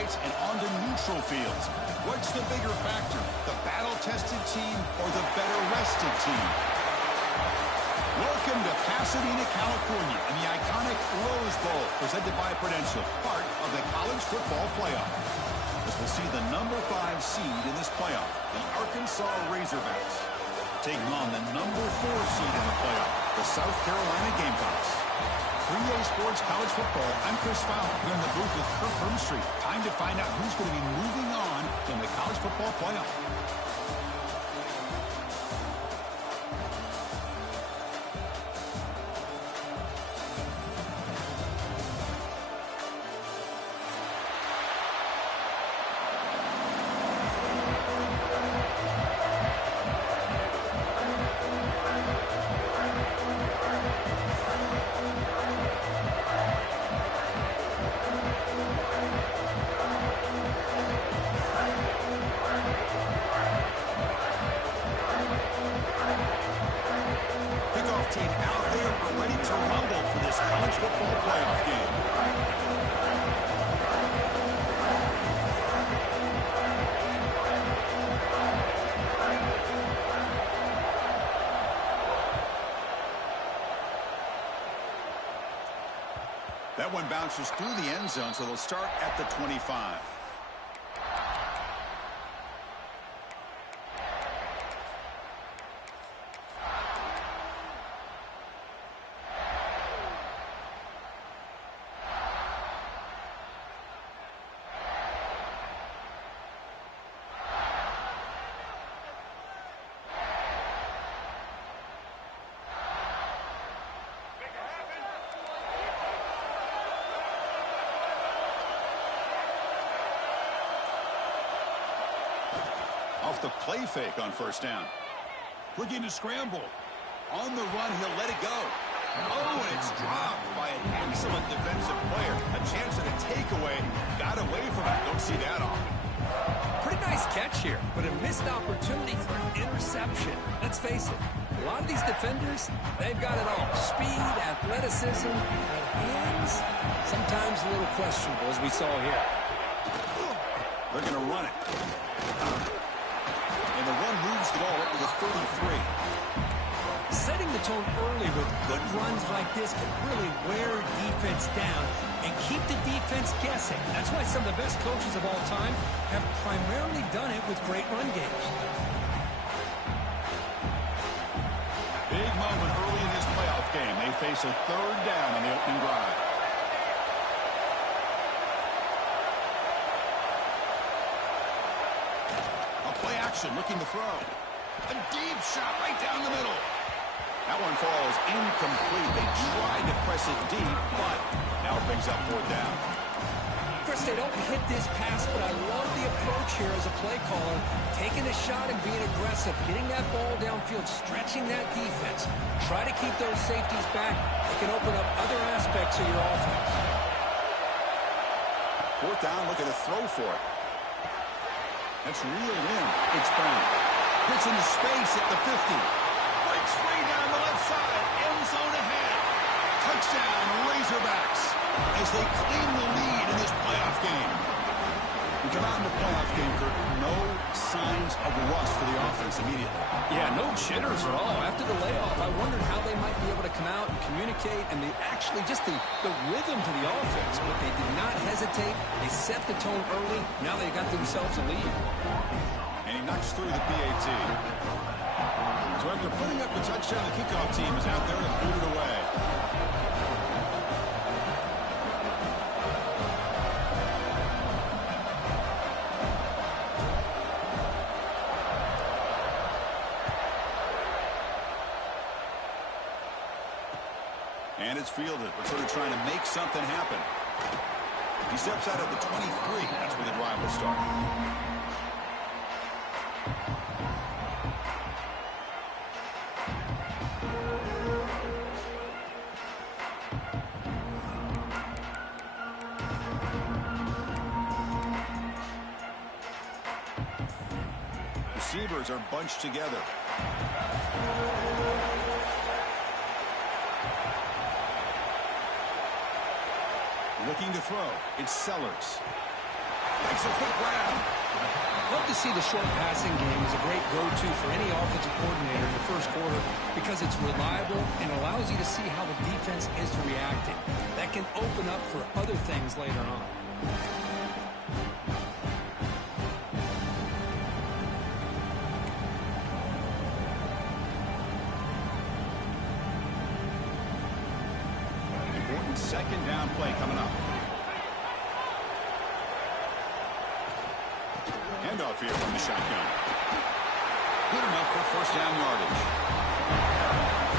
sites and onto neutral fields. What's the bigger factor, the battle-tested team or the better-rested team? Welcome to Pasadena, California, in the iconic Rose Bowl, presented by Prudential, part of the college football playoff. As we'll see the number 5 seed in this playoff, the Arkansas Razorbacks, taking on the number 4 seed in the playoff, the South Carolina Gamecocks. 3A Sports College Football, I'm Chris Fowler, here in the booth with Kirk Hermstreet. Time to find out who's going to be moving on in the college football playoff. Team out there are ready to rumble for this college football playoff game. That one bounces through the end zone, so they'll start at the 25. Off the play fake on first down. Looking to scramble. On the run, he'll let it go. Oh, and it's dropped by an excellent defensive player. A chance at a takeaway. Got away from it. Don't see that often. Pretty nice catch here, but a missed opportunity for an interception. Let's face it, a lot of these defenders, they've got it all. Speed, athleticism, and hands, sometimes a little questionable, as we saw here. They're going to run it. And the run moves the ball up to the 33. Setting the tone early with good runs like this can really wear defense down and keep the defense guessing. That's why some of the best coaches of all time have primarily done it with great run games. Big moment early in this playoff game. They face a third down on the opening drive. Play action, looking to throw. A deep shot right down the middle. That one falls incomplete. They tried to press it deep, but now it brings up 4th down. Chris, they don't hit this pass, but I love the approach here as a play caller. Taking a shot and being aggressive, getting that ball downfield, stretching that defense. Try to keep those safeties back. It can open up other aspects of your offense. 4th down, looking to throw for it. That's reeled in. It's Brown. Gets into space at the 50. Breaks free down the left side. End zone ahead. Touchdown, Razorbacks, as they claim the lead in this playoff game. We come out in the playoff game, Kirk. No signs of rust for the offense immediately. Yeah, no jitters at all. After the layoff, I wondered how they might be able to come out and communicate and actually just the rhythm to the offense. But they did not hesitate. They set the tone early. Now they got themselves a lead. And he knocks through the PAT. So after putting up the touchdown, the kickoff team is out there to boot it away. And it's fielded. We're sort of trying to make something happen. He steps out at the 23. That's where the drive will start. Receivers are bunched together. Looking to throw. It's Sellers. Makes a quick grab. Love to see the short passing game is a great go-to for any offensive coordinator in the first quarter because it's reliable and allows you to see how the defense is reacting. That can open up for other things later on. Important second down play coming up. Handoff here from the shotgun. Good enough for first down yardage.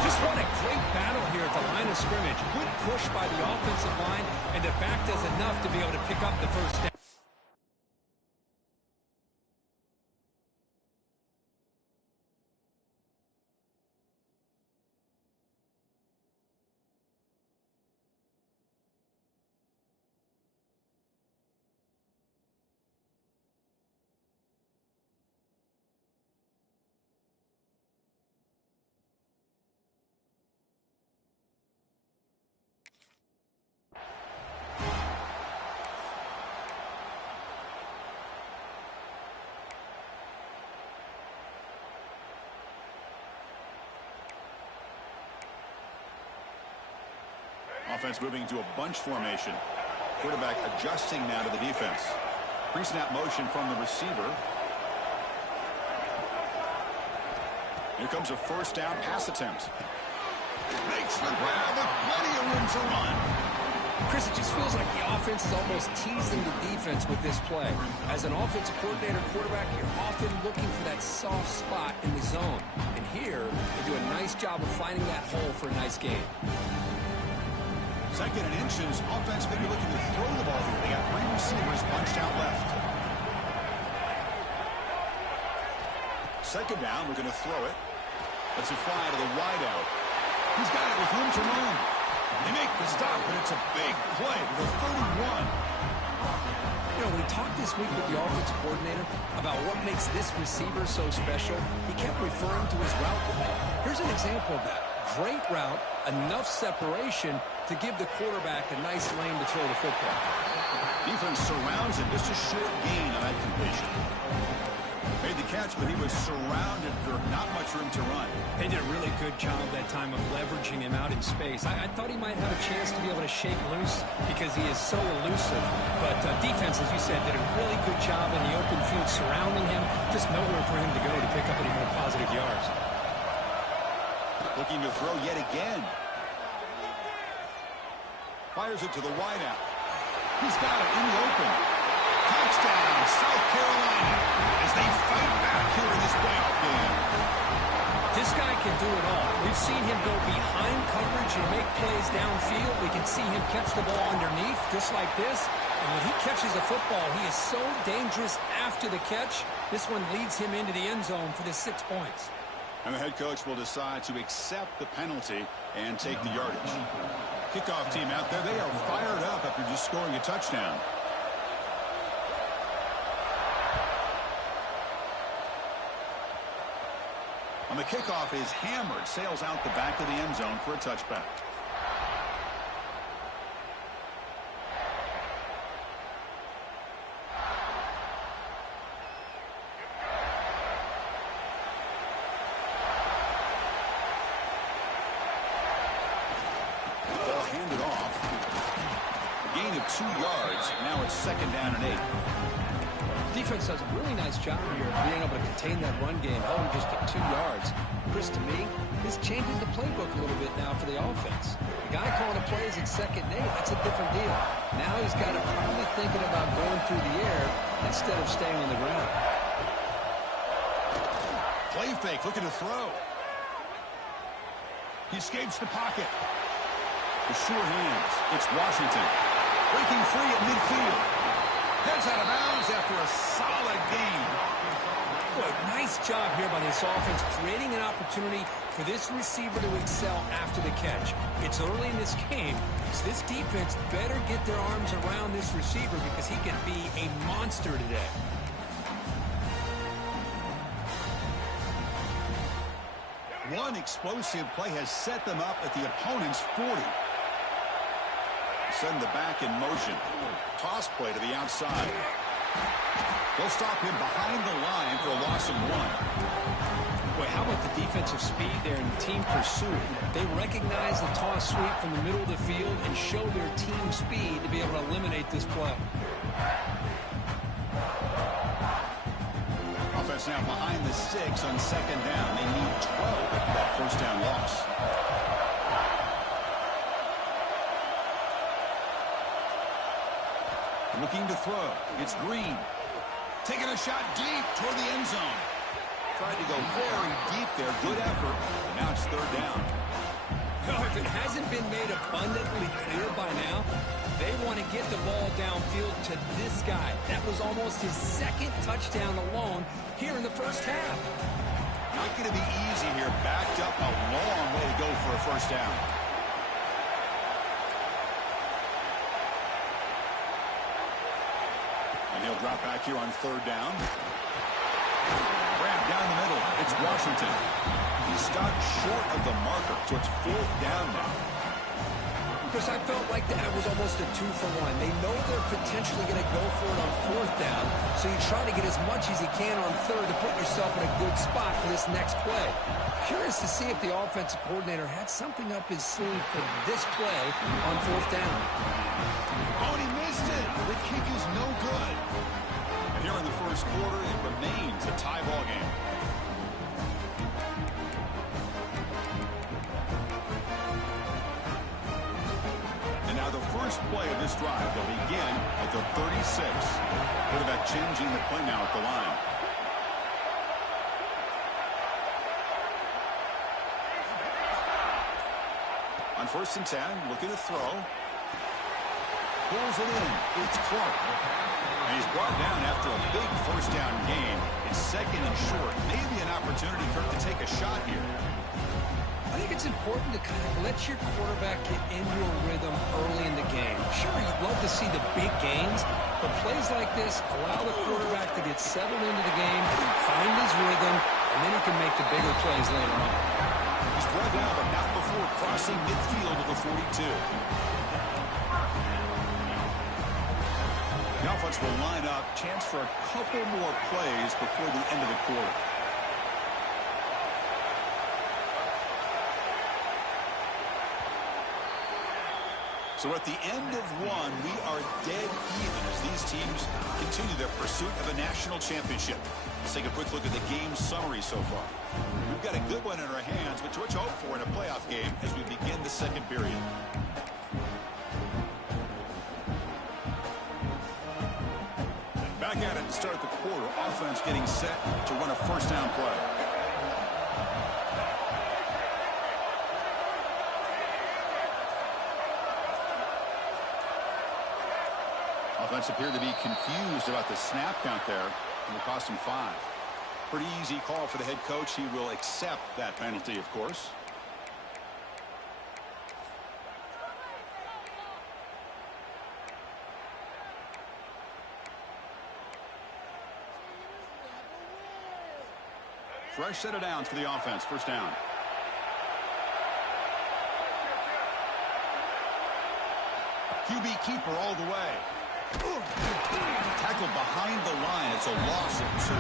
Just won a great battle here at the line of scrimmage. Good push by the offensive line, and the back does enough to be able to pick up the first down. Offense moving to a bunch formation. Quarterback adjusting now to the defense. Pre-snap motion from the receiver. Here comes a first down pass attempt. Makes the grab with plenty of room to run. Chris, it just feels like the offense is almost teasing the defense with this play. As an offensive coordinator quarterback, you're often looking for that soft spot in the zone. And here, they do a nice job of finding that hole for a nice gain. Second and inches. Offense maybe looking to throw the ball here. They got three receivers bunched out left. Second down. We're going to throw it. Let's it fly to the wideout. He's got it with room to run. They make the stop, but it's a big play to the 31. You know, we talked this week with the offensive coordinator about what makes this receiver so special. He kept referring to his route call. Here's an example of that. Great route, enough separation to give the quarterback a nice lane to throw the football. Defense surrounds him. Just a short gain on that completion. Made the catch, but he was surrounded for not much room to run. They did a really good job that time of leveraging him out in space. I thought he might have a chance to be able to shake loose because he is so elusive. But defense, as you said, did a really good job in the open field surrounding him. Just nowhere for him to go to pick up any more positive yards. Looking to throw yet again. Fires it to the wideout. He's got it in the open. Touchdown, South Carolina, as they fight back here in this playoff game. This guy can do it all. We've seen him go behind coverage and make plays downfield. We can see him catch the ball underneath, just like this. And when he catches a football, he is so dangerous after the catch. This one leads him into the end zone for the 6 points. And the head coach will decide to accept the penalty and take the yardage. Kickoff team out there, they are fired up after just scoring a touchdown. On the kickoff is hammered, sails out the back of the end zone for a touchback. Ball handed off. Gain of 2 yards. Now it's second down and 8. Defense does a really nice job here of being able to contain that run game, held just to 2 yards. Chris, to me, this changes the playbook a little bit now for the offense. The guy calling the plays in second and 8, that's a different deal. Now he's got to probably thinking about going through the air instead of staying on the ground. Play fake, looking to throw. He escapes the pocket. The sure hands. It's Washington. Breaking free at midfield. Heads out of bounds after a solid gain. Boy, nice job here by this offense, creating an opportunity for this receiver to excel after the catch. It's early in this game, so this defense better get their arms around this receiver because he can be a monster today. One explosive play has set them up at the opponent's 40. Send the back in motion. Toss play to the outside. They'll stop him behind the line for a loss of 1. Boy, how about the defensive speed there in team pursuit? They recognize the toss sweep from the middle of the field and show their team speed to be able to eliminate this play. Offense now behind the 6 on second down. They need 12 after that first down loss. Looking to throw. It's Green. Taking a shot deep toward the end zone. Tried to go very deep there. Good effort. Now it's third down. If it hasn't been made abundantly clear by now, they want to get the ball downfield to this guy. That was almost his second touchdown alone here in the first half. Not going to be easy here. Backed up a long way to go for a first down. And he'll drop back here on third down. Grab down the middle. It's Washington. He's stopped short of the marker, so it's fourth down now. Chris, I felt like that was almost a 2-for-1. They know they're potentially going to go for it on fourth down, so you try to get as much as you can on third to put yourself in a good spot for this next play. Curious to see if the offensive coordinator had something up his sleeve for this play on fourth down. Oh, and he missed it. The kick is no good. And here in the first quarter, it remains a tie ball game. First play of this drive, they'll begin at the 36. Quarterback changing the play now at the line. On 1st and 10, looking to throw. Pulls it in. It's Clark. And he's brought down after a big first down gain. It's second and short. Maybe an opportunity, Kirk, to take a shot here. I think it's important to kind of let your quarterback get in your rhythm early in the game. Sure, you'd love to see the big gains, but plays like this allow the quarterback to get settled into the game, find his rhythm, and then he can make the bigger plays later on. He's brought down, but not before crossing midfield of the 42. The offense will line up. Chance for a couple more plays before the end of the quarter. So at the end of one, we are dead even as these teams continue their pursuit of a national championship. Let's take a quick look at the game summary so far. We've got a good one in our hands, but what you hope for in a playoff game as we begin the second period. Back at it to start the quarter. Offense getting set to run a first down play. Offense appeared to be confused about the snap count there, and it cost him 5. Pretty easy call for the head coach. He will accept that penalty, of course. Fresh set of downs for the offense. First down. QB keeper all the way. Tackled behind the line. It's a loss of 2.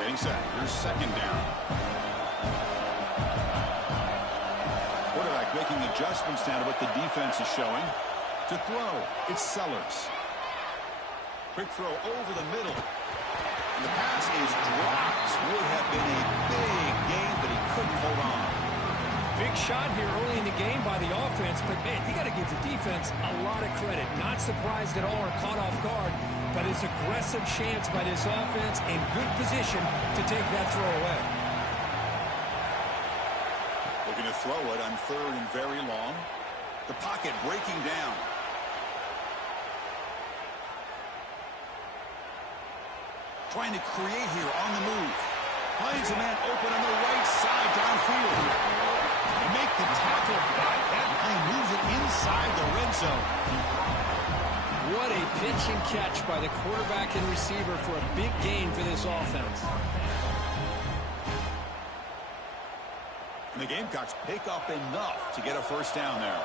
Getting set. Here's second down. Quarterback making adjustments now to what the defense is showing. To throw, it's Sellers. Quick throw over the middle. And the pass is dropped. Would have been a big gain, but he couldn't hold on. Big shot here early in the game by the offense, but man, you got to give the defense a lot of credit. Not surprised at all or caught off guard, but it's aggressive chance by this offense in good position to take that throw away. Looking to throw it on third and very long. The pocket breaking down. Trying to create here on the move. Finds a man open on the right side downfield. And make the tackle back. That play moves it inside the red zone. What a pitch and catch by the quarterback and receiver for a big gain for this offense. And the Gamecocks pick up enough to get a first down there.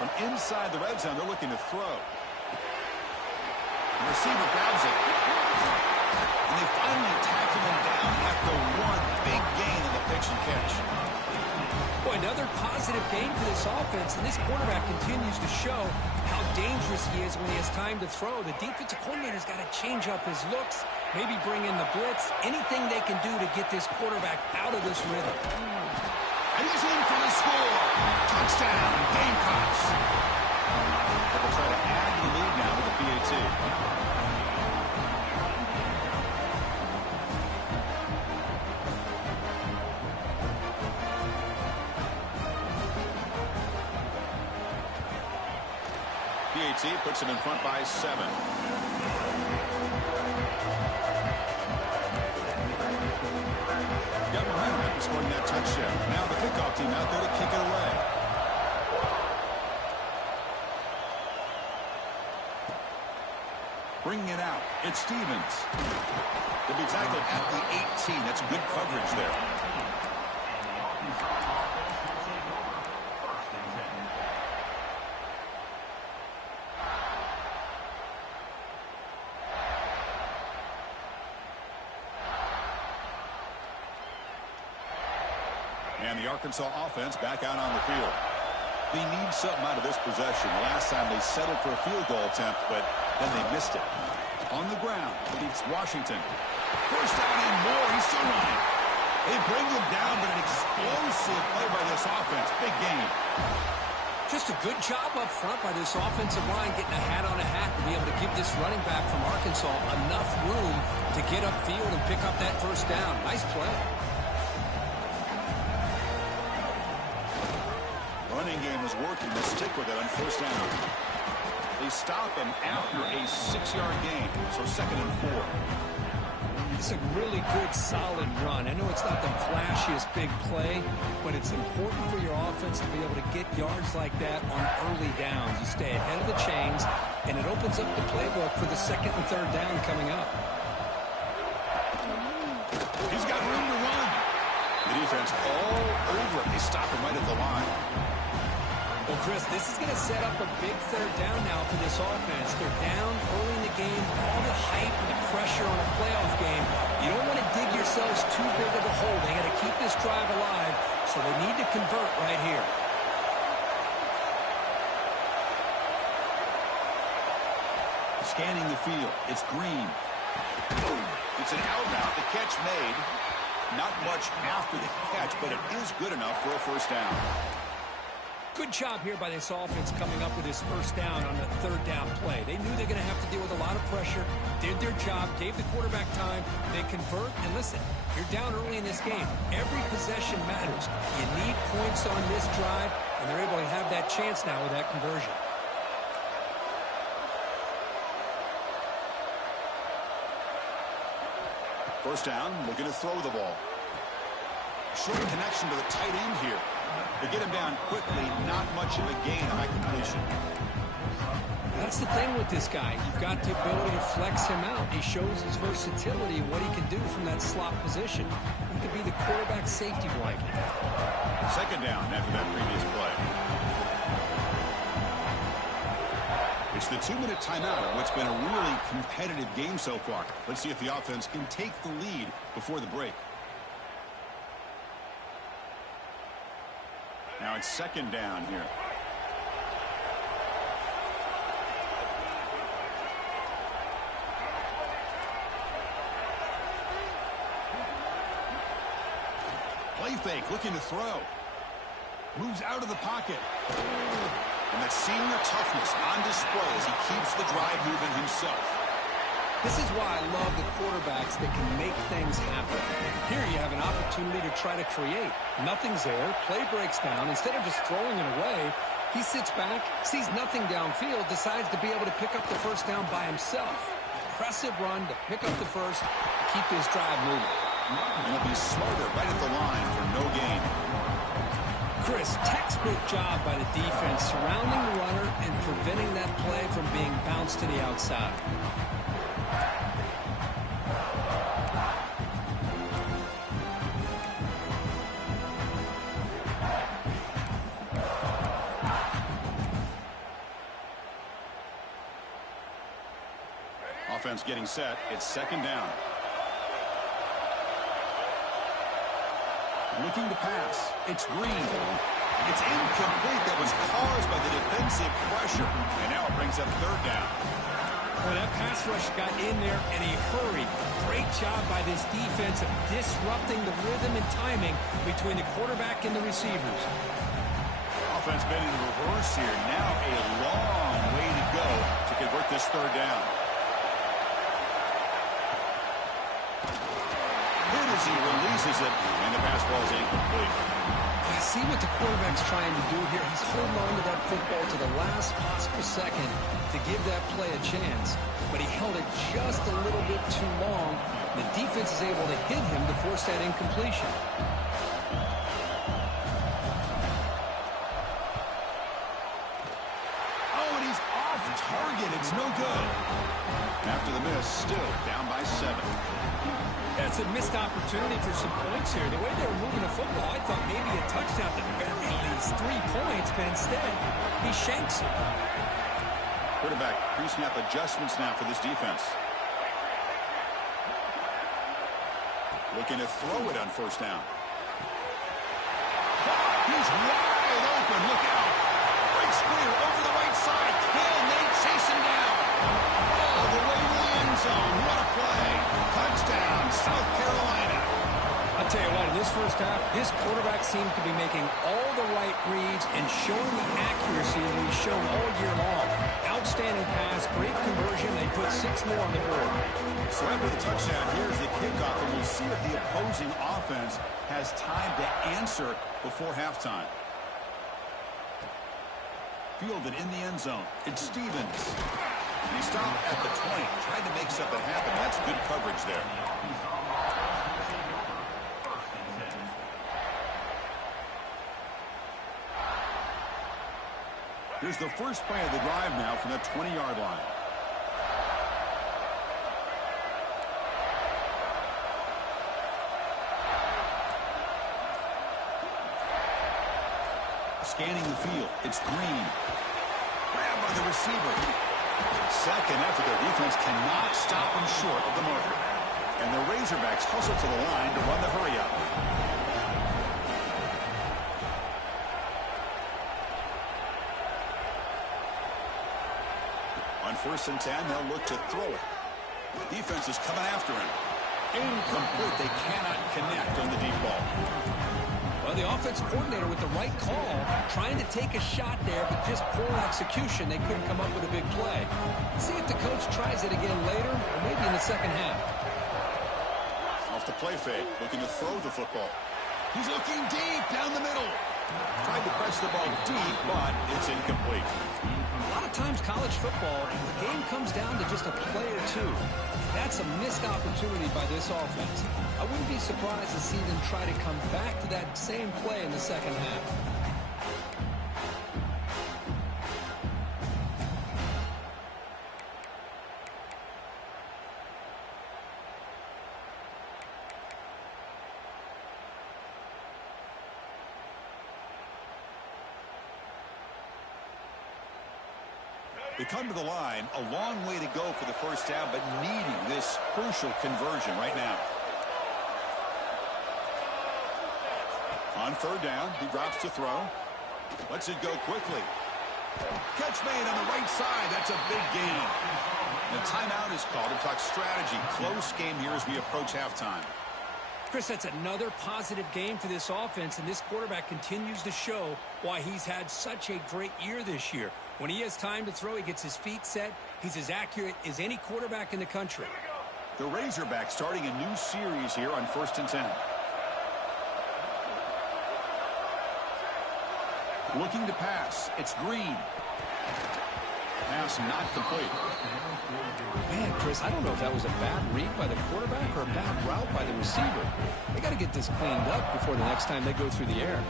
From inside the red zone, they're looking to throw. The receiver grabs it. And they finally tackle him down after one big gain in the pitch and catch. Boy, another positive game for this offense, and this quarterback continues to show how dangerous he is when he has time to throw. The defensive coordinator's got to change up his looks, maybe bring in the blitz, anything they can do to get this quarterback out of this rhythm. And he's in for the score. Touchdown, Gamecocks. They'll try to add to the lead now with the PAT. PAT puts him in front by 7. Got momentum after scoring that touchdown. Now the kickoff team out there to kick it away. Bringing it out, it's Stevens. They'll be tackled at the 18. That's good coverage there. And the Arkansas offense back out on the field. They need something out of this possession. Last time they settled for a field goal attempt, but then they missed it. On the ground, it's Washington. First down and more. He's still running. They bring him down, but an explosive play by this offense. Big game. Just a good job up front by this offensive line, getting a hat on a hat to be able to give this running back from Arkansas enough room to get upfield and pick up that first down. Nice play. Running game is working. They stick with it on first down. They stop him after a 6-yard gain, so 2nd and 4. It's a really good, solid run. I know it's not the flashiest big play, but it's important for your offense to be able to get yards like that on early downs. You stay ahead of the chains, and it opens up the playbook for the 2nd and 3rd down coming up. He's got room to run. The defense all over him. They stop him right at the line. Well, Chris, this is going to set up a big 3rd down now for this offense. They're down early in the game, all the hype and the pressure on a playoff game. You don't want to dig yourselves too big of a hole. They got to keep this drive alive, so they need to convert right here. Scanning the field, it's Green. It's an out route. The catch made. Not much after the catch, but it is good enough for a first down. Good job here by this offense coming up with this first down on the 3rd down play. They knew they were going to have to deal with a lot of pressure, did their job, gave the quarterback time. They convert, and listen, you're down early in this game. Every possession matters. You need points on this drive, and they're able to have that chance now with that conversion. First down, looking to throw the ball. Short connection to the tight end here. They get him down quickly, not much of a gain on that completion. That's the thing with this guy. You've got the ability to flex him out. He shows his versatility, what he can do from that slot position. He could be the quarterback safety blanket. 2nd down after that previous play. It's the 2-minute timeout in what's been a really competitive game so far. Let's see if the offense can take the lead before the break. Now it's 2nd down here. Play fake, looking to throw. Moves out of the pocket. And that senior toughness on display as he keeps the drive moving himself. This is why I love the quarterbacks that can make things happen. Here you have an opportunity to try to create. Nothing's there. Play breaks down. Instead of just throwing it away, he sits back, sees nothing downfield, decides to be able to pick up the first down by himself. Impressive run to pick up the first, keep this drive moving. And he'll be smarter right at the line for no gain. Chris, textbook job by the defense surrounding the runner and preventing that play from being bounced to the outside. Offense getting set. It's second down. Looking to pass. It's Green. It's incomplete. That was caused by the defensive pressure. And now it brings up third down. Well, that pass rush got in there in a hurry. Great job by this defense of disrupting the rhythm and timing between the quarterback and the receivers. Offense been in reverse here. Now a long way to go to convert this third down. Hit as he releases it, and the pass ball is incomplete. I see what the quarterback's trying to do here. He's holding on to that football to the last possible second to give that play a chance. But he held it just a little bit too long. The defense is able to hit him to force that incompletion. Oh, and he's off target. It's no good. After the miss, still down by 7. That's a missed opportunity for some points here. The way they were moving the football, I thought maybe a touchdown, at the very least 3 points, but instead, he shanks it. Quarterback pre-snap adjustments now for this defense. Looking to throw it on first down. He's wide open. Look out. Great screen over the right side. Can they chase him down? All the way to the end zone. What a play. Touchdown, South Carolina. I'll tell you what, in this first half, this quarterback seems to be making all the right reads and showing the accuracy that he's shown all year long. Outstanding pass, great conversion. They put 6 more on the board. So after the touchdown, here's the kickoff, and we'll see if the opposing offense has time to answer before halftime. Fielded in the end zone. It's Stevens. And he stopped at the 20, trying to make something happen. That's good coverage there. Here's the first play of the drive now from the 20-yard line. Scanning the field. It's Green. Grabbed by the receiver. Second effort. Their defense cannot stop him short of the marker. And the Razorbacks hustle to the line to run the hurry-up. On 1st and 10, they'll look to throw it. The defense is coming after him. Incomplete. They cannot connect on the deep ball. Well, the offense coordinator with the right call, trying to take a shot there, but just poor execution. They couldn't come up with a big play. See if the coach tries it again later, or maybe in the second half. Off the play fake, looking to throw the football. He's looking deep down the middle. Tried to press the ball deep, but it's incomplete. A lot of times college football, the game comes down to just a play or two. That's a missed opportunity by this offense. I wouldn't be surprised to see them try to come back to that same play in the second half. They come to the line, a long way to go for the first down, but needing this crucial conversion right now. On 3rd down, he drops to throw. Lets it go quickly. Catch made on the right side. That's a big gain. The timeout is called to talk strategy. Close game here as we approach halftime. Chris, that's another positive game for this offense, and this quarterback continues to show why he's had such a great year this year. When he has time to throw, he gets his feet set. He's as accurate as any quarterback in the country. The Razorbacks starting a new series here on 1st and 10. Looking to pass. It's Green. Pass not complete. Man, Chris, I don't know if that was a bad read by the quarterback or a bad route by the receiver. They got to get this cleaned up before the next time they go through the air.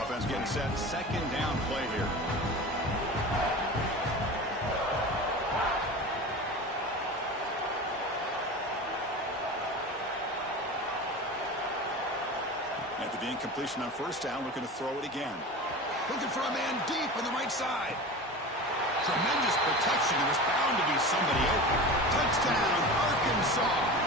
Offense getting set. 2nd down play here. After the incompletion on 1st down, looking to throw it again. Looking for a man deep on the right side. Tremendous protection. There's bound to be somebody open. Touchdown, Arkansas.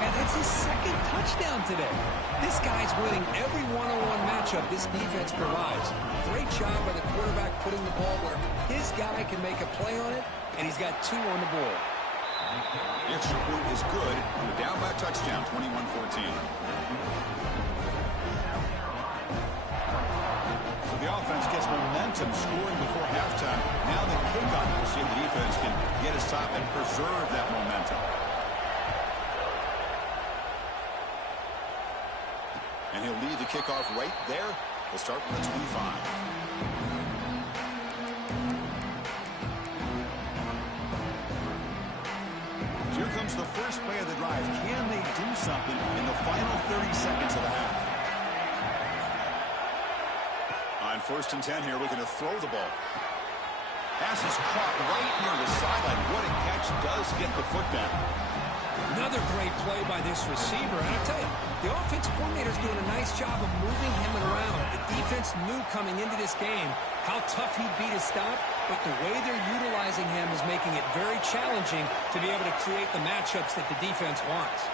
And that's his second touchdown today. This guy's winning every one-on-one matchup this defense provides. Great job by the quarterback putting the ball where his guy can make a play on it, and he's got 2 on the board. The extra point is good. We're down by a touchdown, 21-14. So the offense gets momentum scoring before halftime. Now the kickoff. We'll see if the defense can get a stop and preserve that momentum. And he'll lead the kickoff right there. We'll start from the 25. Here comes the first play of the drive. Can they do something in the final 30 seconds of the half? On 1st and 10 here, looking to throw the ball. Pass is caught right near the sideline. What a catch. Does get the foot back. Another great play by this receiver. And I tell you, the offensive coordinator's doing a nice job of moving him around. The defense knew coming into this game how tough he'd be to stop, but the way they're utilizing him is making it very challenging to be able to create the matchups that the defense wants.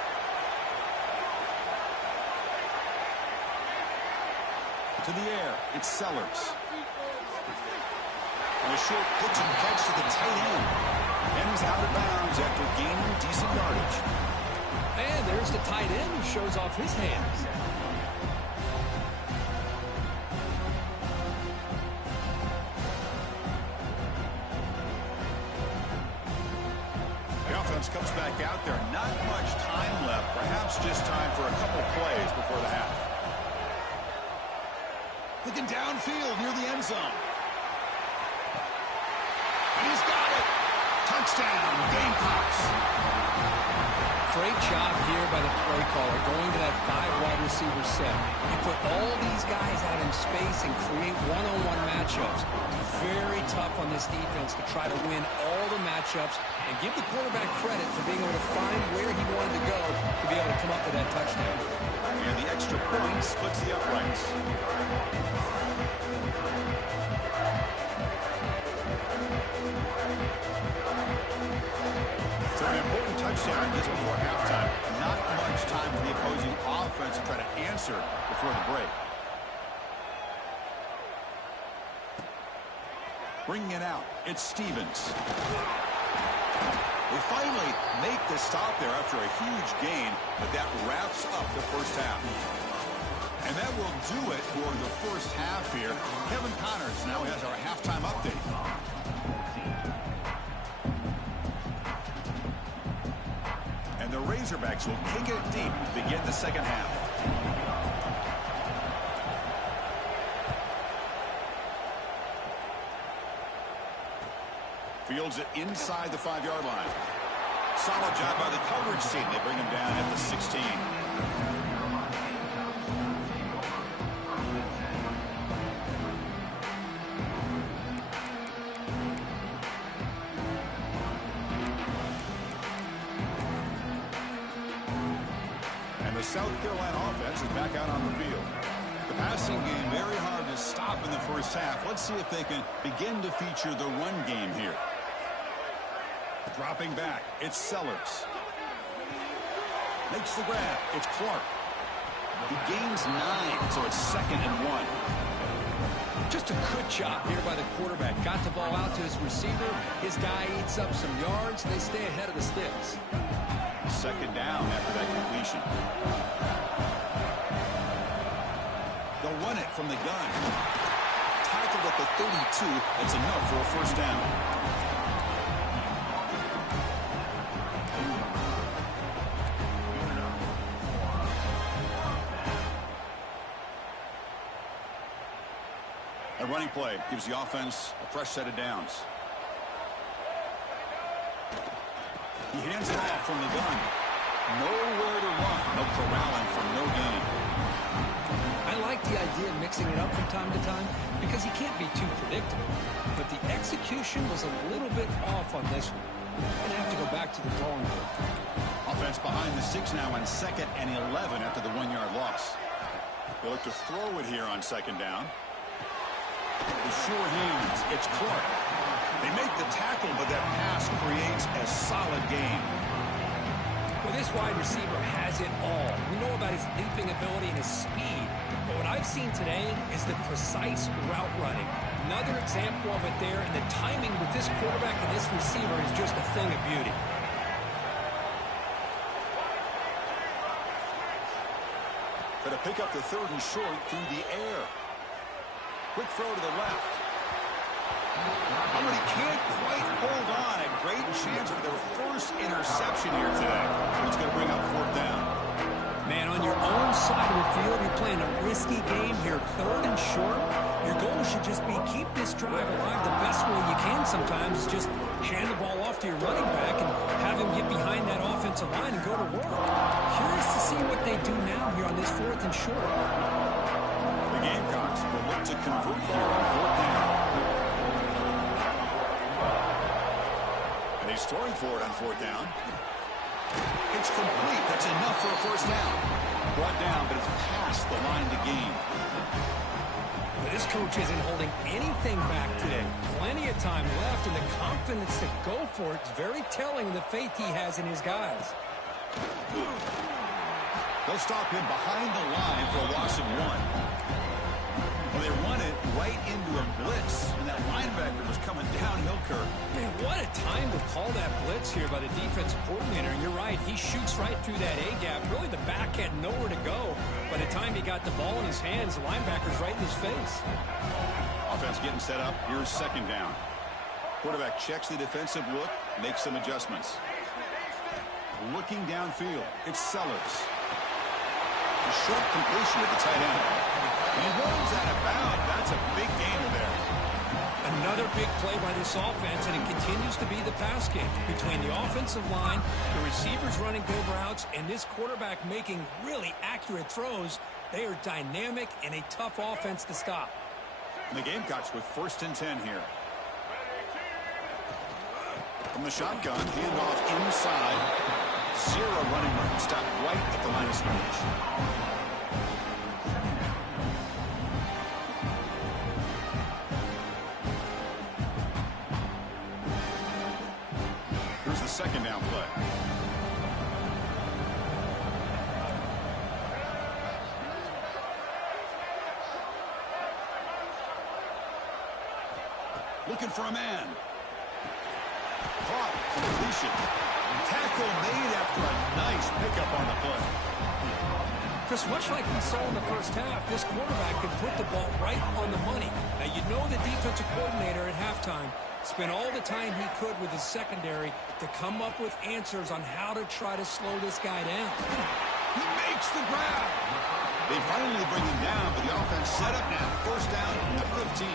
To the air, it's Sellers. And a short pitch and catch to the tight end. And he's out of bounds after gaining decent yardage. And there's the tight end who shows off his hands. The offense comes back out there. Not much time left. Perhaps just time for a couple plays before the half. Looking downfield near the end zone. And he's got it. Touchdown, Gamecocks. Great job here by the play caller going to that 5 wide receiver set. You put all these guys out in space and create one-on-one matchups. Very tough on this defense to try to win all the matchups and give the quarterback credit for being able to find where he wanted to go to be able to come up with that touchdown. And the extra point splits the uprights. So an important touchdown just before halftime. Not much time for the opposing offense to try to answer before the break. Bringing it out, it's Stevens. They finally make the stop there after a huge gain, but that wraps up the first half. And that will do it for the first half here. Kevin Connors now has our halftime update. And the Razorbacks will kick it deep to begin the second half. Fields it inside the 5-yard line. Solid job by the coverage team. They bring him down at the 16. And the South Carolina offense is back out on the field. The passing game very hard to stop in the first half. Let's see if they can begin to feature the run game here. Dropping back, it's Sellers. Makes the grab, it's Clark. He gains 9, so it's 2nd and 1. Just a good job here by the quarterback. Got the ball out to his receiver. His guy eats up some yards. They stay ahead of the sticks. 2nd down after that completion. They'll run it from the gun. Tackled at the 32. It's enough for a first down. A running play gives the offense a fresh set of downs. He hands it off from the gun. Nowhere to run. No corralling for no gain. I like the idea of mixing it up from time to time because he can't be too predictable. But the execution was a little bit off on this one. Going to have to go back to the drawing board. Offense behind the 6 now on 2nd and 11 after the 1-yard loss. They look to throw it here on 2nd down. The sure hands. It's Clark. They make the tackle, but that pass creates a solid gain. Well, this wide receiver has it all. We know about his leaping ability and his speed. But what I've seen today is the precise route running. Another example of it there, and the timing with this quarterback and this receiver is just a thing of beauty. Going to pick up the 3rd and short through the air. Quick throw to the left. Oh, but he can't quite hold on. A great chance for their first interception here today. It's going to bring up 4th down. Man, on your own side of the field, you're playing a risky game here. 3rd and short. Your goal should just be keep this drive alive the best way you can sometimes. Just hand the ball off to your running back and have him get behind that offensive line and go to work. Curious to see what they do now here on this 4th and short. The Gamecocks will look to convert here on 4th down. And he's throwing for it on 4th down. It's complete. That's enough for a 1st down. Brought down, but it's past the line to gain. But this coach isn't holding anything back today. Plenty of time left, and the confidence to go for it is very telling of the faith he has in his guys. They'll stop him behind the line for a loss of 1. Well, they run it right into a blitz, and that linebacker was coming downhill curve. Man, what a time to call that blitz here by the defensive coordinator. And you're right, he shoots right through that A-gap. Really, the back had nowhere to go. By the time he got the ball in his hands, the linebacker's right in his face. Offense getting set up. Here's 2nd down. Quarterback checks the defensive look, makes some adjustments. Looking downfield, it's Sellers. A short completion at the tight end. He rolls out of bounds. That's a big gainer there. Another big play by this offense, and it continues to be the pass game. Between the offensive line, the receivers running good routes, and this quarterback making really accurate throws, they are dynamic and a tough offense to stop. And the Gamecocks with 1st and 10 here. From the shotgun, handoff inside. 0 running room. Stop right at the line of scrimmage. Here's the 2nd down play. Looking for a man. Caught. Completion. Tackle made after a nice pickup on the play. Chris, much like we saw in the first half, this quarterback could put the ball right on the money. Now, you know the defensive coordinator at halftime spent all the time he could with his secondary to come up with answers on how to try to slow this guy down. He makes the grab. They finally bring him down, but the offense set up now. 1st down from the 15.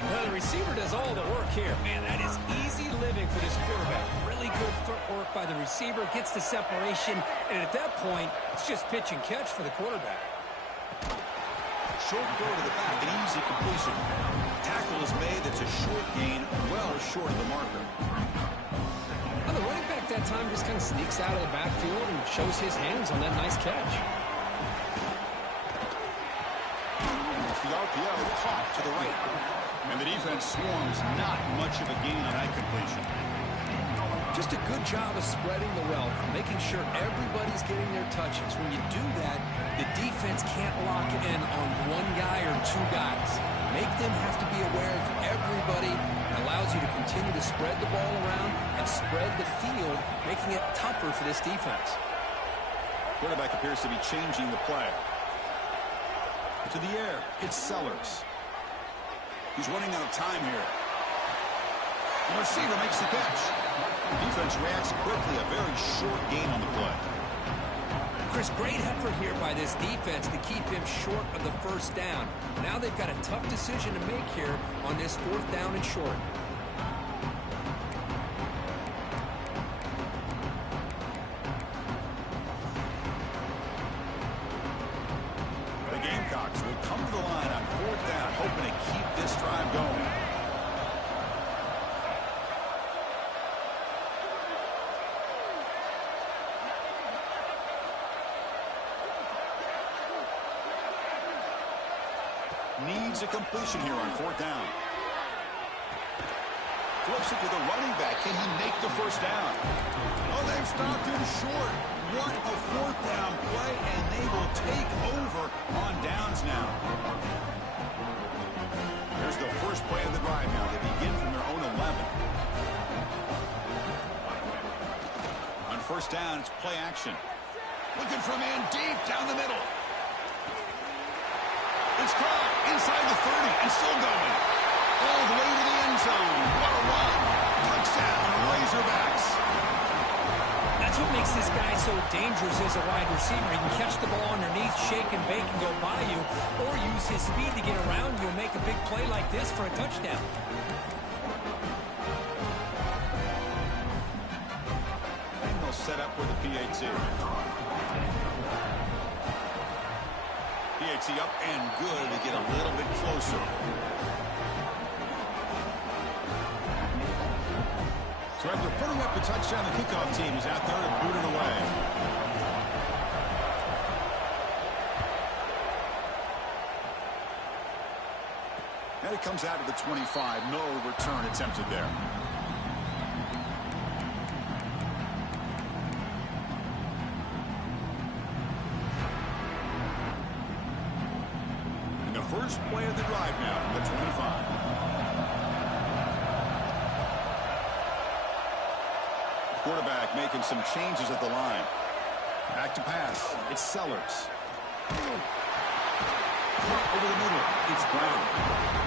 Well, the receiver does all the work here. Man, that is easy living for this quarterback. Really good footwork by the receiver, gets the separation, and at that point, it's just pitch and catch for the quarterback. Short throw to the back, an easy completion. Tackle is made, that's a short gain, well short of the marker. Well, the running back that time just kind of sneaks out of the backfield and shows his hands on that nice catch. It's the RPO caught to the right. And the defense swarms, not much of a gain on that completion. Just a good job of spreading the wealth, making sure everybody's getting their touches. When you do that, the defense can't lock in on one guy or 2 guys. Make them have to be aware of everybody. It allows you to continue to spread the ball around and spread the field, making it tougher for this defense. Quarterback appears to be changing the play. To the air, it's Sellers. He's running out of time here. The receiver makes the catch. Defense reacts quickly, a very short gain on the play. Chris, great effort here by this defense to keep him short of the 1st down. Now they've got a tough decision to make here on this 4th down and short. The Gamecocks will come to the line on 4th down, hoping to keep this drive going. needs a completion here on 4th down. Flips it to the running back. Can he make the first down? Oh, they've stopped him short. What a 4th down play, and they will take over on downs now. Here's the first play of the drive now. They begin from their own 11. On 1st down, it's play action. Looking for a man deep down the middle. It's caught inside the 30 and still going. All the way to the end zone. What a run. Touchdown, Razorbacks. That's what makes this guy so dangerous as a wide receiver. He can catch the ball underneath, shake and bake and go by you, or use his speed to get around you and make a big play like this for a touchdown. And they'll set up with a PAT. PAT up and good to get a little bit closer. So after putting up the touchdown, the kickoff team is out there to boot it away. And it comes out to the 25. No return attempted there. And the first play of the drive now from the 25. Quarterback making some changes at the line. Back to pass. It's Sellers. Over the middle. It's Brown.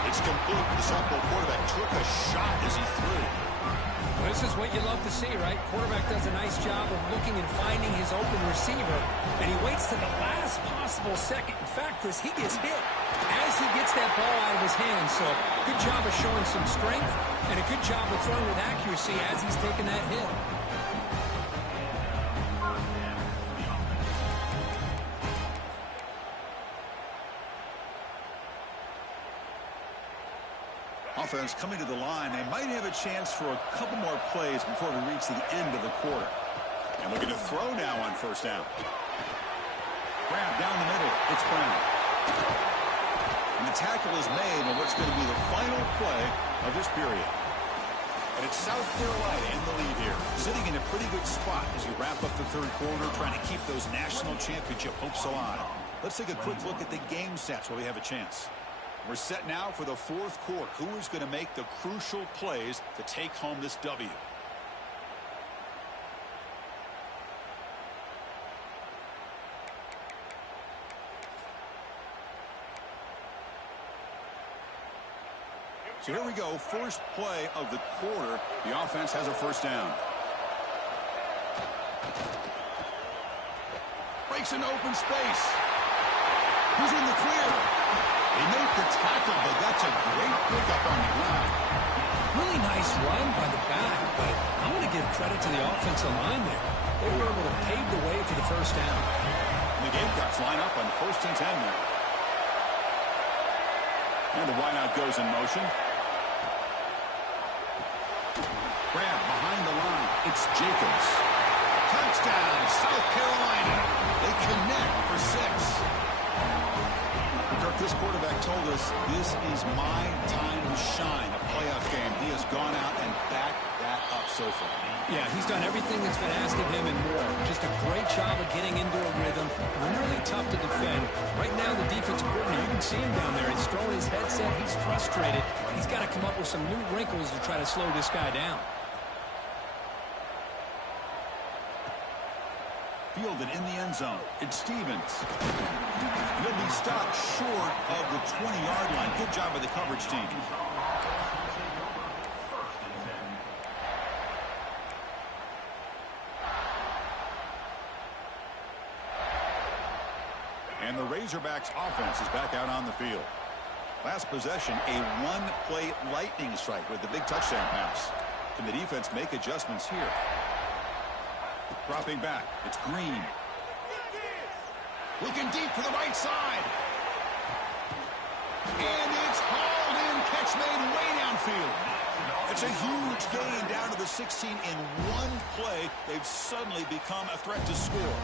It's complete. The sophomore quarterback took a shot as he threw. Well, this is what you love to see, right? Quarterback does a nice job of looking and finding his open receiver, and he waits to the last possible second. In fact, Chris, he gets hit as he gets that ball out of his hands. So good job of showing some strength and a good job of throwing with accuracy as he's taking that hit. Offense coming to the line. They might have a chance for a couple more plays before we reach the end of the quarter. And looking to throw now on 1st down. Grab down the middle. It's Brown. And the tackle is made on what's going to be the final play of this period. And it's South Carolina in the lead here, sitting in a pretty good spot as we wrap up the 3rd quarter, trying to keep those national championship hopes alive. Let's take a quick look at the game sets while we have a chance. We're set now for the 4th quarter. Who is going to make the crucial plays to take home this W? So here we go. First play of the quarter. The offense has a 1st down. Breaks an open space. Who's in the clear? They make the tackle, but that's a great pickup on the ground. Really nice run by the back, but I'm going to give credit to the offensive line there. They were able to pave the way for the 1st down. And the Gamecocks line up on 1st and 10 there. And the wideout goes in motion. Grab behind the line. It's Jacobs. Touchdown, South Carolina. They connect for 6. Kirk, this quarterback told us this is my time to shine, a playoff game. He has gone out and backed that up so far. Yeah, he's done everything that's been asked of him and more. Just a great job of getting into a rhythm. Really tough to defend. Right now, the defensive coordinator, you can see him down there. He's throwing his headset. He's frustrated. He's got to come up with some new wrinkles to try to slow this guy down. Fielded in the end zone. It's Stevens. He'll be stopped short of the 20-yard line. Good job by the coverage team. And the Razorbacks offense is back out on the field. Last possession, a one-play lightning strike with the big touchdown pass. Can the defense make adjustments here? Dropping back, it's Green. Looking deep to the right side. And it's hauled in, catch made way downfield. It's a huge gain down to the 16 in one play. They've suddenly become a threat to score.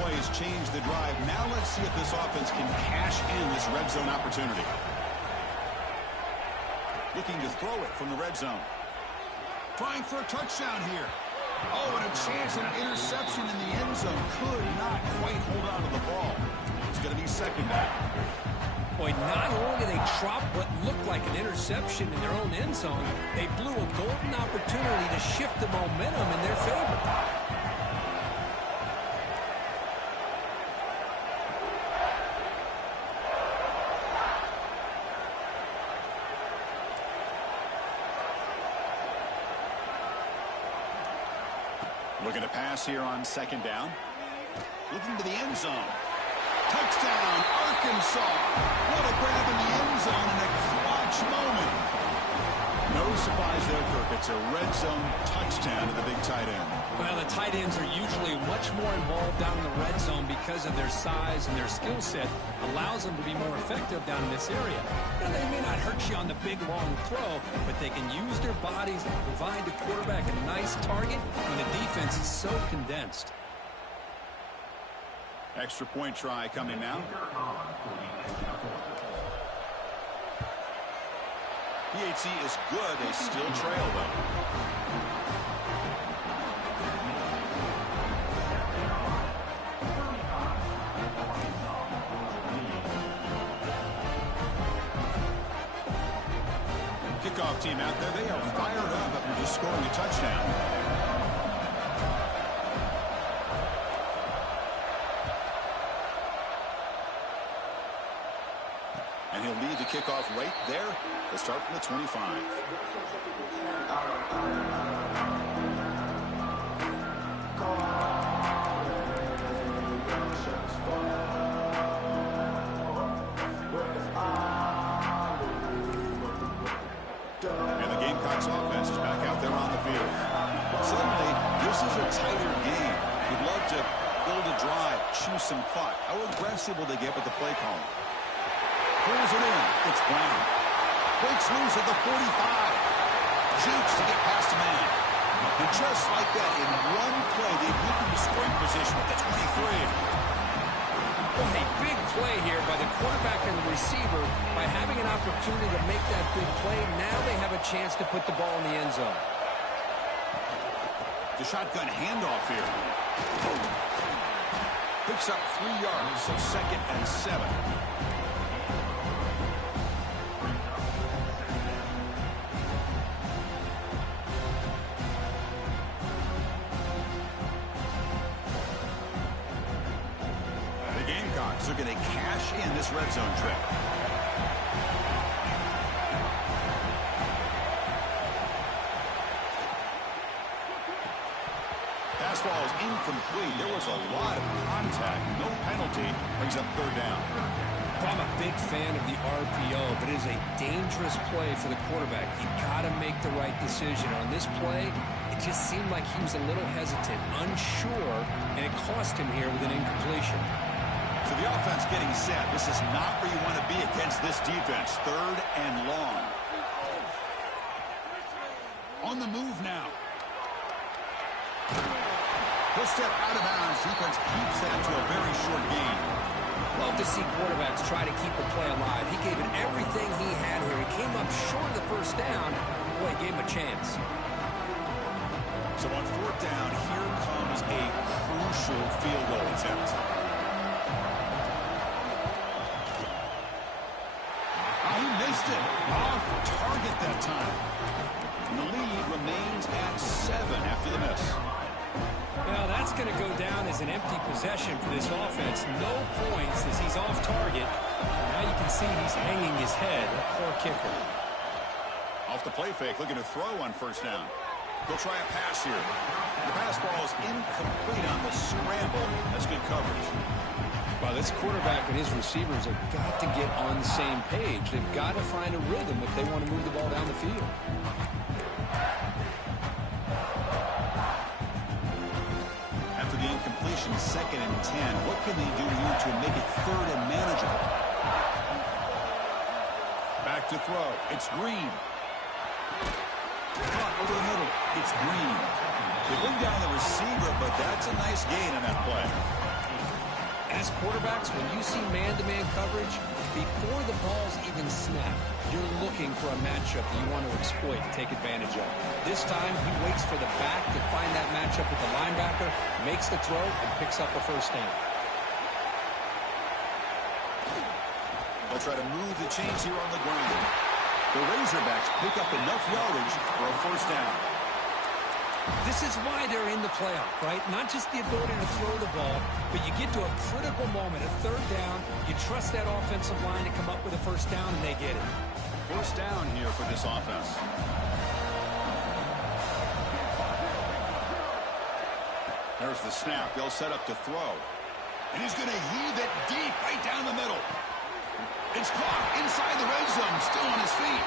play has changed the drive. Now let's see if this offense can cash in this red zone opportunity. Looking to throw it from the red zone. Trying for a touchdown here. Oh, and a chance at an interception in the end zone. Could not quite hold on to the ball. It's going to be second down. Boy, not only did they drop what looked like an interception in their own end zone, they blew a golden opportunity to shift the momentum in their favor. Looking to pass here on second down. Looking to the end zone. Touchdown, Arkansas. What a grab in the end zone in a clutch moment. No surprise there, Kirk. It's a red zone touchdown to the big tight end. Well, the tight ends are usually much more involved down in the red zone because of their size and their skill set allows them to be more effective down in this area. Now, they may not hurt you on the big, long throw, but they can use their bodies to provide the quarterback a nice target when the defense is so condensed. Extra point try coming now. PAT is good. They still trail, though. Kickoff team out there. They are fired up after just scoring a touchdown. And he'll lead the kickoff right there to start from the 25. And the Gamecocks offense is back out there on the field. Suddenly, this is a tighter game. You'd love to build a drive, choose some clock. How aggressive will they get with the play call? Pulls it in. It's Brown. Breaks loose at the 45. Jukes to get past a man. And just like that, in one play, they moved into scoring position at the 23. Well, a big play here by the quarterback and the receiver. By having an opportunity to make that big play, now they have a chance to put the ball in the end zone. The shotgun handoff here. Picks up 3 yards, so 2nd and 7. Gamecocks are going to cash in this red zone trip. Pass ball is incomplete. There was a lot of contact. No penalty. Brings up 3rd down. I'm a big fan of the RPO, but it is a dangerous play for the quarterback. You got to make the right decision. On this play, it just seemed like he was a little hesitant, unsure, and it cost him here with an incompletion. So the offense getting set. This is not where you want to be against this defense. 3rd and long. On the move now. He'll step out of bounds. Defense keeps that to a very short gain. Love to see quarterbacks try to keep the play alive. He gave it everything he had here. He came up short of the 1st down. Boy, he gave him a chance. So on 4th down, here comes a crucial field goal attempt. He missed it. Off target that time. And the lead remains at 7 after the miss. Well, that's going to go down as an empty possession for this offense. No points as he's off target. Now you can see he's hanging his head. Poor kicker. Off the play fake, looking to throw on 1st down. He'll try a pass here. The pass ball is incomplete on the scramble. That's good coverage. Well, this quarterback and his receivers have got to get on the same page. They've got to find a rhythm if they want to move the ball down the field. After the incompletion, 2nd and 10. What can they do here to make it 3rd and manageable? Back to throw. It's Green. Caught over the middle. It's Green. They bring down the receiver, but that's a nice gain in that play. As quarterbacks, when you see man-to-man coverage, before the balls even snap, you're looking for a matchup that you want to exploit and take advantage of. This time, he waits for the back to find that matchup with the linebacker, makes the throw, and picks up a first down. They'll try to move the chains here on the ground. The Razorbacks pick up enough yardage for a first down. This is why they're in the playoff, right? Not just the ability to throw the ball, but you get to a critical moment, a third down. You trust that offensive line to come up with a first down, and they get it. First down here for this offense. There's the snap. They'll set up to throw. And he's going to heave it deep right down the middle. It's caught inside the red zone, still on his feet.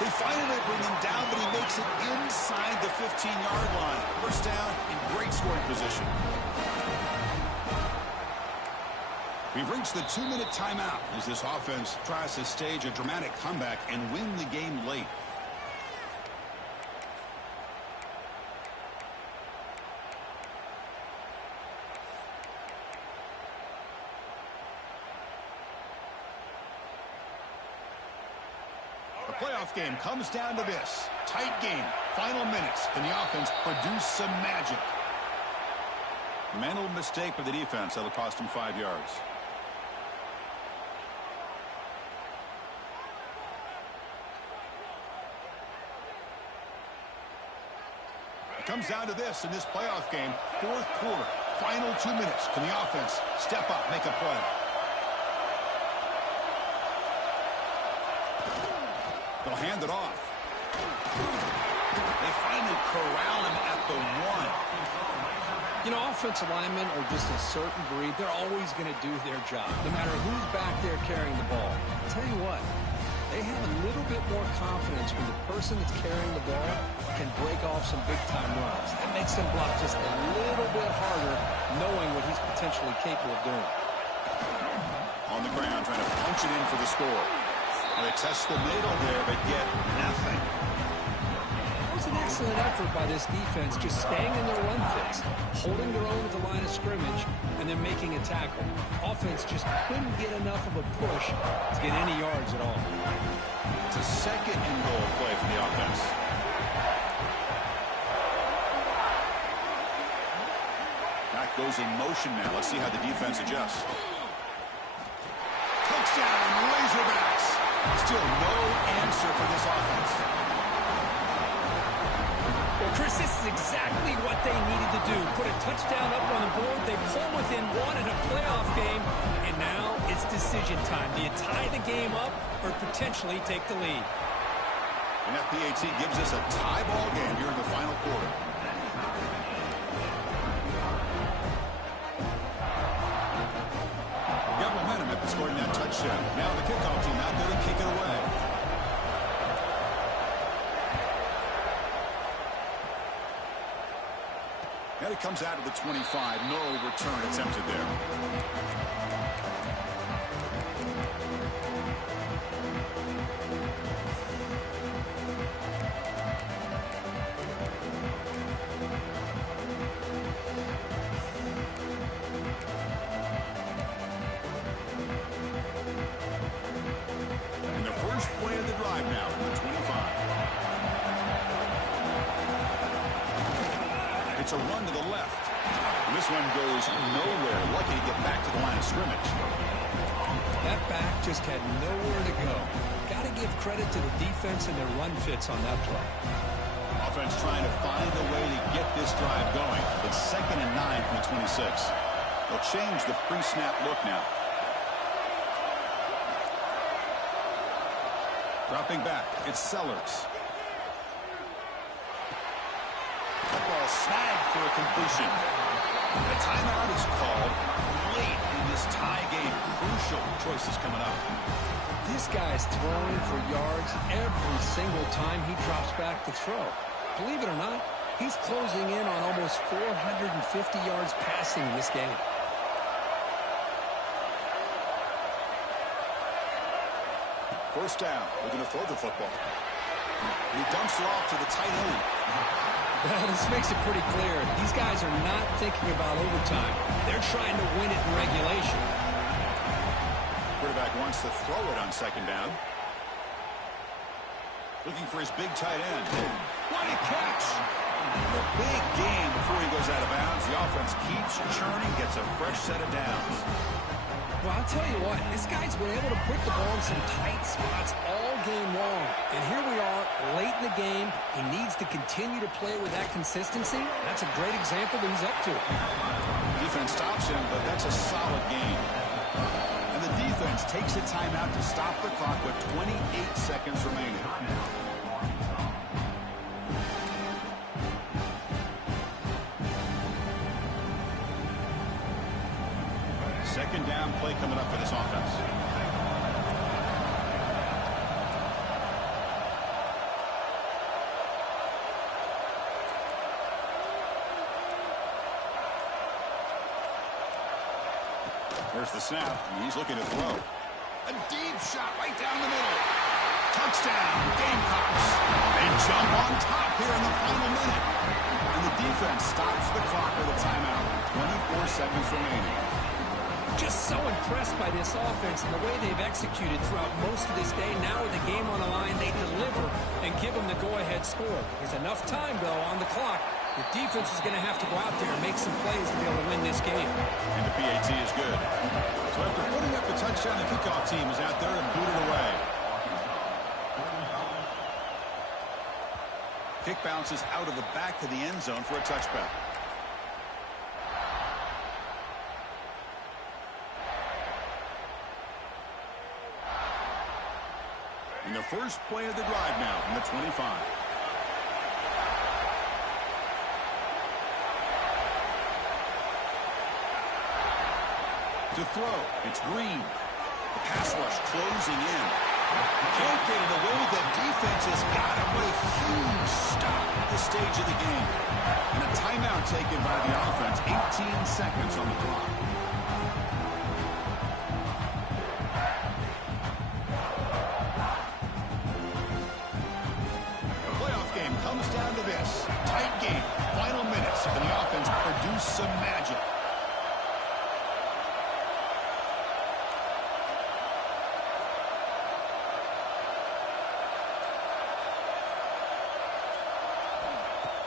They finally bring him down, but he makes it inside the 15-yard line. First down in great scoring position. We've reached the 2-minute timeout as this offense tries to stage a dramatic comeback and win the game late. The playoff game comes down to this. Tight game, final minutes. Can the offense produce some magic? Mental mistake by the defense. That'll cost him 5 yards. It comes down to this in this playoff game. Fourth quarter, final 2 minutes. Can the offense step up, make a play? They'll hand it off. They finally corral him at the 1. You know, offensive linemen are just a certain breed. They're always going to do their job, no matter who's back there carrying the ball. I'll tell you what, they have a little bit more confidence when the person that's carrying the ball can break off some big-time runs. That makes them block just a little bit harder, knowing what he's potentially capable of doing. On the ground, trying to punch it in for the score. They test the middle there, but get nothing. It was an excellent effort by this defense, just staying in their run fits, holding their own at the line of scrimmage, and then making a tackle. Offense just couldn't get enough of a push to get any yards at all. It's a second and goal play for the offense. Back goes in motion now. Let's see how the defense adjusts. Touchdown, Razorbacks. Still no answer for this offense. Well, Chris, this is exactly what they needed to do. Put a touchdown up on the board. They pull within one in a playoff game, and now it's decision time. Do you tie the game up or potentially take the lead? And that PAT gives us a tie ball game here in the final quarter. Got momentum after scoring that touchdown. Now the kickoff team out there to kick it away. And it comes out of the 25. No return attempted there. And the first play of the drive now from the 25. It's a run to the left. And this one goes nowhere. Lucky to get back to the line of scrimmage. That back just had nowhere to go. Got to give credit to the defense and their run fits on that play. Offense trying to find a way to get this drive going. It's 2nd and 9 from the 26. They'll change the pre-snap look now. Dropping back, it's Sellers. That ball snagged for a completion. The timeout is called late in this tie game. Crucial choices coming up. This guy's throwing for yards every single time he drops back to throw. Believe it or not, he's closing in on almost 450 yards passing in this game. First down. We're going to throw the football. He dumps it off to the tight end. Well, this makes it pretty clear. These guys are not thinking about overtime. They're trying to win it in regulation. Quarterback wants to throw it on second down. Looking for his big tight end. What a catch! A big gain before he goes out of bounds. The offense keeps churning, gets a fresh set of downs. Well, I'll tell you what, this guy's been able to put the ball in some tight spots all game long. And here we are, late in the game. He needs to continue to play with that consistency. That's a great example that he's up to it. Defense stops him, but that's a solid game. And the defense takes a timeout to stop the clock with 28 seconds remaining. Second down play coming up for this offense. There's the snap. He's looking to throw. A deep shot right down the middle. Touchdown, Gamecocks. They jump on top here in the final minute. And the defense stops the clock with a timeout. 24 seconds remaining. Just so impressed by this offense and the way they've executed throughout most of this day. Now with the game on the line, they deliver and give them the go-ahead score. There's enough time, though, on the clock. The defense is going to have to go out there and make some plays to be able to win this game. And the PAT is good. So after putting up the touchdown, the kickoff team is out there and booted away. Kick bounces out of the back of the end zone for a touchback. And the first play of the drive now from the 25. To throw, it's Green. The pass rush closing in. Can't get it away. The defense has got him with a huge stop at this stage of the game. And a timeout taken by the offense. 18 seconds on the clock. The playoff game comes down to this. Tight game. Final minutes. And the offense produced some magic.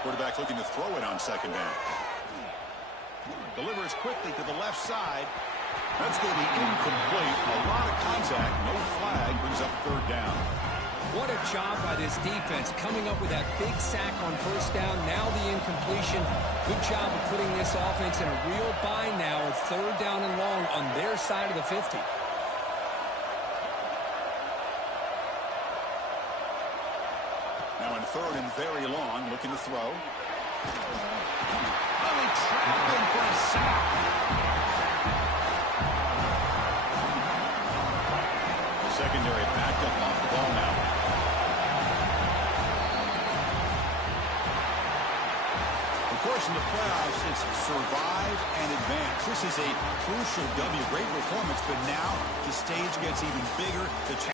Quarterback looking to throw it on second down. Delivers quickly to the left side. That's going to be incomplete. A lot of contact. No flag. Brings up third down. What a job by this defense coming up with that big sack on first down. Now the incompletion. Good job of putting this offense in a real bind now with third down and long on their side of the 50. Now in third and very long, looking to throw. Really trapping for a sack. The secondary backed up off the ball now. Of course, in the playoffs, it's survive and advance. This is a crucial W. Great performance, but now the stage gets even bigger. The